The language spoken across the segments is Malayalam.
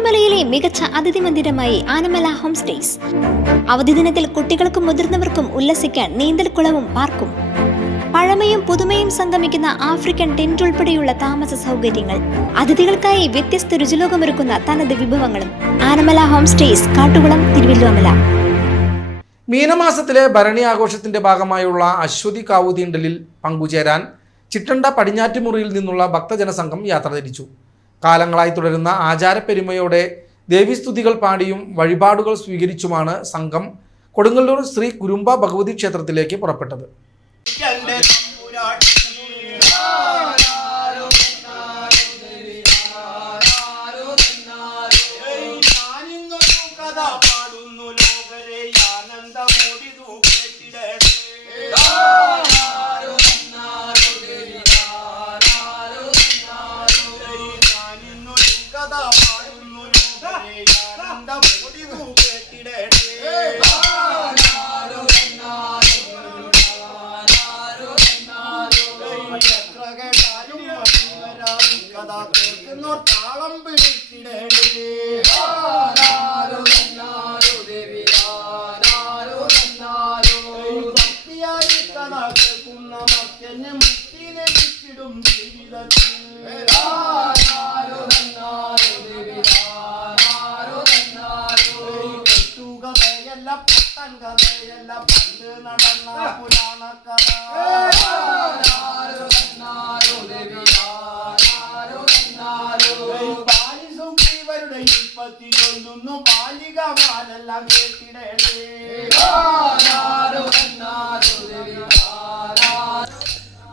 തിരുവല്ലോമലയിലെ മികച്ച അതിഥി മന്ദിരമായി ആനമല ഹോം സ്റ്റേസ്. അവധി ദിനത്തിൽ കുട്ടികൾക്കും മുതിർന്നവർക്കും ഉല്ലസിക്കാൻ നീന്തൽക്കുളവും പാർക്കും. പഴമയും പുതുമയും സംഗമിക്കുന്ന ആഫ്രിക്കൻ ടെന്റ് ഉൾപ്പെടെയുള്ള താമസ സൗകര്യങ്ങൾ, അതിഥികൾക്കായി വ്യത്യസ്ത രുചിലോകമൊരുക്കുന്ന തനത് വിഭവങ്ങളും. Anamala home stays, Kattukulam, Thiruvallomala. മീനമാസത്തിലെ ഭരണി ആഘോഷത്തിന്റെ ഭാഗമായുള്ള അശ്വതി കാവുതീണ്ടലിൽ പങ്കുചേരാൻ ചിറ്റണ്ട പടിഞ്ഞാറ്റുമുറിയിൽ നിന്നുള്ള ഭക്തജനസംഘം യാത്ര തിരിച്ചു. കാലങ്ങളായി തുടരുന്ന ആചാരപ്പെരുമയോടെ ദേവീസ്തുതികൾ പാടിയും വഴിപാടുകൾ സ്വീകരിച്ചുമാണ് സംഘം കൊടുങ്ങല്ലൂർ ശ്രീ കുരുമ്പ ഭഗവതി ക്ഷേത്രത്തിലേക്ക് പുറപ്പെട്ടത്.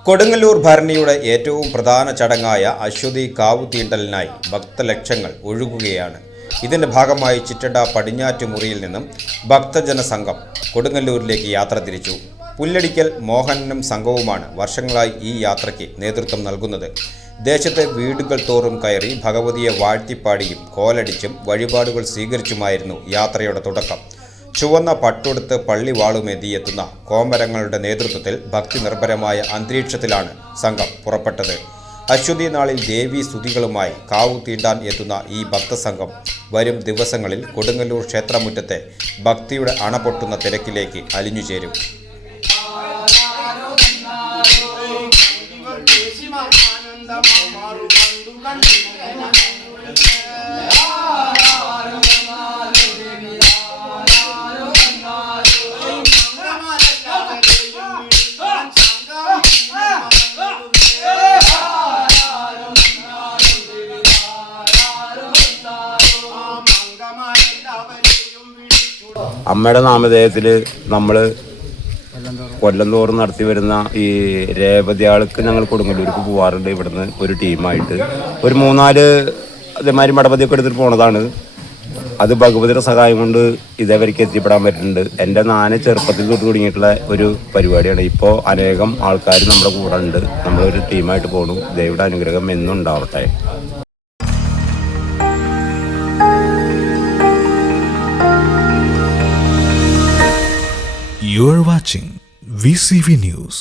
കൊടുങ്ങല്ലൂർ ഭരണിയുടെ ഏറ്റവും പ്രധാന ചടങ്ങായ അശ്വതി കാവുതീണ്ടലിനായി ഭക്തലക്ഷങ്ങൾ ഒഴുകുകയാണ്. ഇതിന്റെ ഭാഗമായി ചിറ്റണ്ട പടിഞ്ഞാറ്റുമുറിയിൽ നിന്നും ഭക്തജനസംഘം കൊടുങ്ങല്ലൂരിലേക്ക് യാത്ര തിരിച്ചു. പുല്ലടിക്കൽ മോഹനനും സംഘവുമാണ് വർഷങ്ങളായി ഈ യാത്രയ്ക്ക് നേതൃത്വം നൽകുന്നത്. ദേശത്തെ വീടുകൾ തോറും കയറി ഭഗവതിയെ വാഴ്ത്തിപ്പാടിയും കോലടിച്ചും വഴിപാടുകൾ സ്വീകരിച്ചുമായിരുന്നു യാത്രയുടെ തുടക്കം. ചുവന്ന പട്ടുടുത്ത് പള്ളിവാളുമേന്തിയെത്തുന്ന കോമരങ്ങളുടെ നേതൃത്വത്തിൽ ഭക്തി നിർഭരമായ അന്തരീക്ഷത്തിലാണ് സംഘം പുറപ്പെട്ടത്. അശ്വതി നാളിൽ ദേവീ സ്തുതികളുമായി കാവു തീണ്ടാൻ എത്തുന്ന ഈ ഭക്തസംഘം വരും ദിവസങ്ങളിൽ കൊടുങ്ങല്ലൂർ ക്ഷേത്രമുറ്റത്തെ ഭക്തിയുടെ അണപൊട്ടുന്ന തിരക്കിലേക്ക് അലിഞ്ഞുചേരും. അമ്മയുടെ നാമധേയത്തിൽ നമ്മൾ കൊല്ലം തോറും നടത്തി വരുന്ന ഈ രേവതിയാൾക്ക് ഞങ്ങൾ കൊടുങ്ങല്ലൂർക്ക് പോകാറുണ്ട്. ഇവിടുന്ന് ഒരു ടീമായിട്ട് ഒരു 3-4 അതേമാതിരി മടപതിയൊക്കെ എടുത്തിട്ട് പോണതാണ്. അത് ഭഗവതിയുടെ സഹായം കൊണ്ട് ഇതേവരെയ്ക്ക് എത്തിപ്പെടാൻ പറ്റുന്നുണ്ട്. എൻ്റെ നാന് ചെറുപ്പത്തിൽ തൊട്ട് തുടങ്ങിയിട്ടുള്ള ഒരു പരിപാടിയാണ്. ഇപ്പോൾ അനേകം ആൾക്കാർ നമ്മുടെ കൂടെ ഉണ്ട്. നമ്മളൊരു ടീമായിട്ട് പോകണം. ദൈവയുടെ അനുഗ്രഹം എന്നും ഉണ്ടാവട്ടെ. You are watching VCV News.